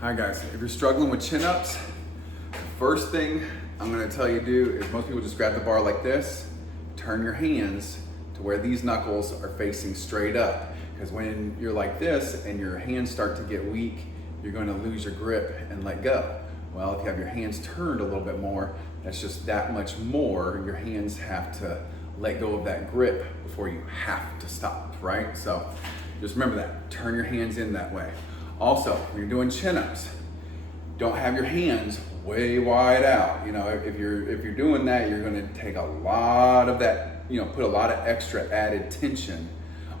Hi guys, if you're struggling with chin-ups, the first thing I'm gonna tell you to do is most people just grab the bar like this, turn your hands to where these knuckles are facing straight up. Because when you're like this and your hands start to get weak, you're gonna lose your grip and let go. Well, if you have your hands turned a little bit more, that's just that much more. Your hands have to let go of that grip before you have to stop, right? So just remember that, turn your hands in that way. Also, when you're doing chin-ups, don't have your hands way wide out. You know, if you're doing that, you're gonna take a lot of that, you know, put a lot of extra added tension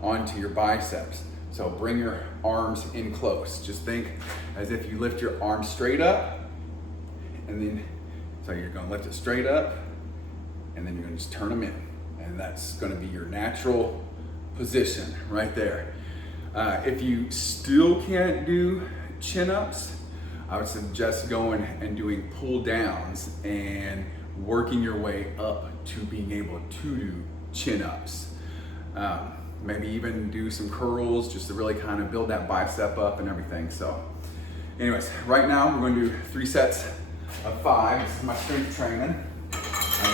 onto your biceps. So bring your arms in close. Just think as if you lift your arms straight up, and then, so you're gonna lift it straight up, and then you're gonna just turn them in. And that's gonna be your natural position right there. If you still can't do chin-ups, I would suggest going and doing pull downs and working your way up to being able to do chin-ups. Maybe even do some curls just to really kind of build that bicep up and everything. So anyways, right now we're going to do 3 sets of 5. This is my strength training. I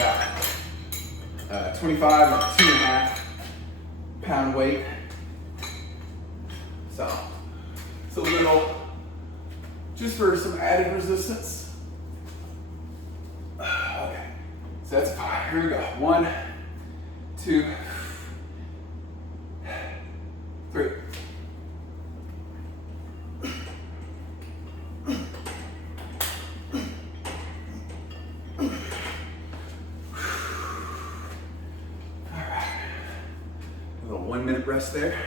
got 25 or 2.5 pound weight. So it's a little, just for some added resistance. Okay, so that's 5. Here we go. 1, 2, 3. All right, a little 1 minute rest there.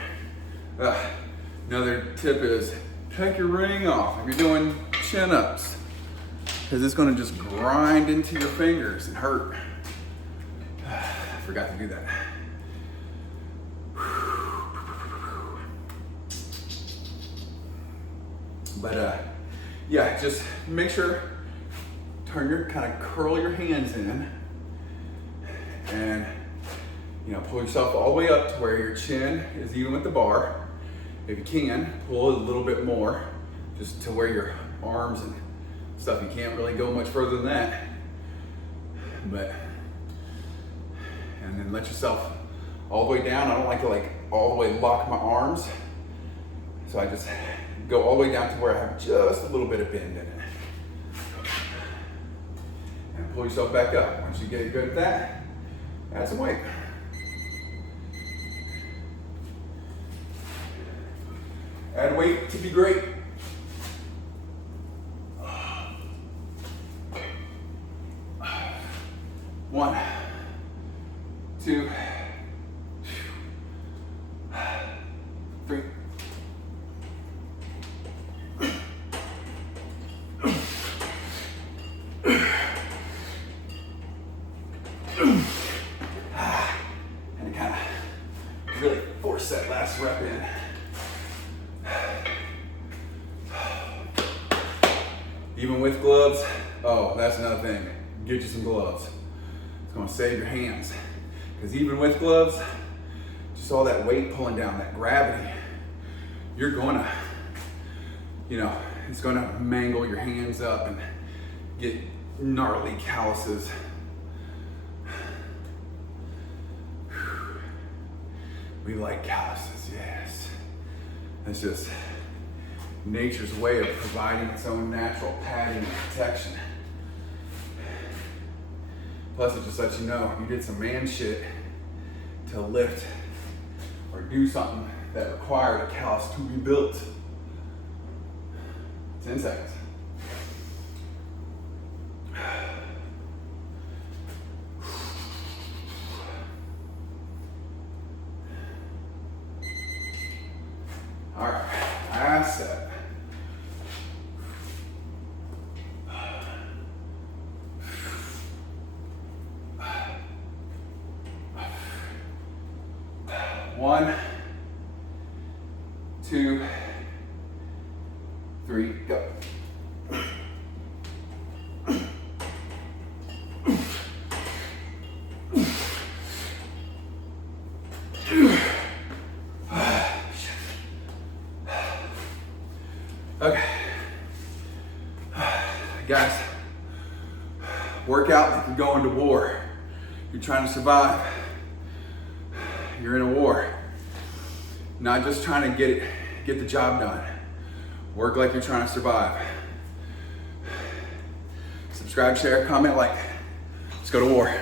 Another tip is take your ring off if you're doing chin-ups, because it's going to just grind into your fingers and hurt. I forgot to do that. But yeah, just make sure, kind of curl your hands in, and you know, pull yourself all the way up to where your chin is even with the bar. If you can, pull it a little bit more, just to where your arms and stuff, you can't really go much further than that. But, and then let yourself all the way down. I don't like to all the way lock my arms. So I just go all the way down to where I have just a little bit of bend in it. And pull yourself back up. Once you get good at that, add some weight. Add weight to be great. 1, 2, 3. And kind of really force that last rep in. Even with gloves, oh, that's another thing. Get you some gloves. It's gonna save your hands. Because even with gloves, just all that weight pulling down, that gravity, you're gonna, you know, it's gonna mangle your hands up and get gnarly calluses. We like calluses, yes. It's just nature's way of providing its own natural padding and protection. Plus, it just lets you know you did some man shit to lift or do something that required a callus to be built. 10 seconds. All right, last set. One, 2, 3, go. Okay, Guys, work out like you're going to war. You're trying to survive. You're in a war. Not just trying to get the job done. Work like you're trying to survive. Subscribe, share, comment, like. Let's go to war.